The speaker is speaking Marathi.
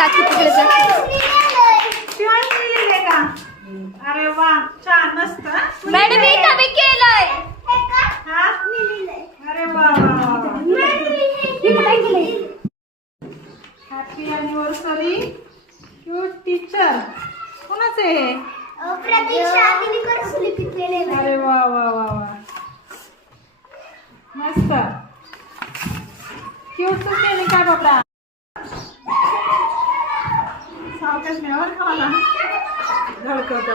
जाती तिकडे जा. अरे वा छान मस्त. मॅडम इथं मी केलंय. अरे वा वा हॅपी अॅनिव्हर्सरी क्यूट टीचर. कोणाचे हे? अरे वा वा वा वा मस्त क्यूट केली काय बाबा. सावकाश मिळावर खावाला धडकत